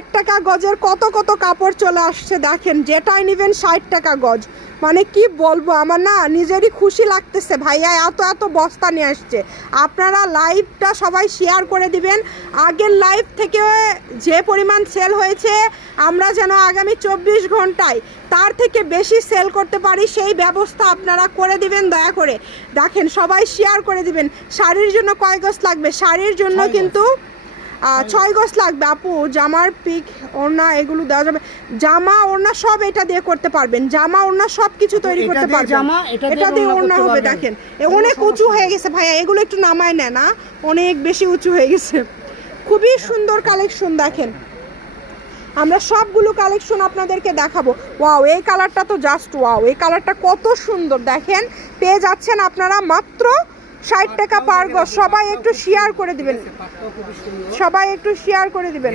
60 টাকা গজের কত কত কাপড় চলে আসছে দেখেন, যেটাই নেবেন 60 টাকা গজ। মানে কি বলবো, আমার না নিজেরই খুশি লাগতেছে, ভাইয়া এত এত বস্তা নিয়ে আসছে। আপনারা লাইভটা সবাই শেয়ার করে দিবেন। আগের লাইভ থেকে যে পরিমাণ সেল হয়েছে, আমরা যেন আগামী 24 ঘন্টায় তার থেকে বেশি সেল করতে পারি, সেই ব্যবস্থা আপনারা করে দিবেন দয়া করে। দেখেন সবাই শেয়ার করে দিবেন। শাড়ির জন্য কয় গজ লাগবে? শাড়ির জন্য কিন্তু 6 গজ লাগবে আপু। জামার পিক, ওড়না এগুলো দেওয়া যাবে। জামা ওড়না সব এটা দিয়ে করতে পারবেন, জামা ওড়না সব কিছু তৈরি করতে পারবেন। এটা দিয়ে ওড়না হবে। দেখেন অনেক উঁচু হয়ে গেছে ভাইয়া, এগুলো একটু নামায় নেয় না, অনেক বেশি উঁচু হয়ে গেছে। খুবই সুন্দর কালেকশন। দেখেন আমরা সবগুলো কালেকশন আপনাদেরকে দেখাবো। ওয়াও, এই কালারটা তো জাস্ট ওয়াও, এই কালারটা কত সুন্দর। দেখেন পেয়ে যাচ্ছেন আপনারা মাত্র 60 টাকা পার গজ। সবাই একটু শেয়ার করে দিবেন, সবাই একটু শেয়ার করে দিবেন।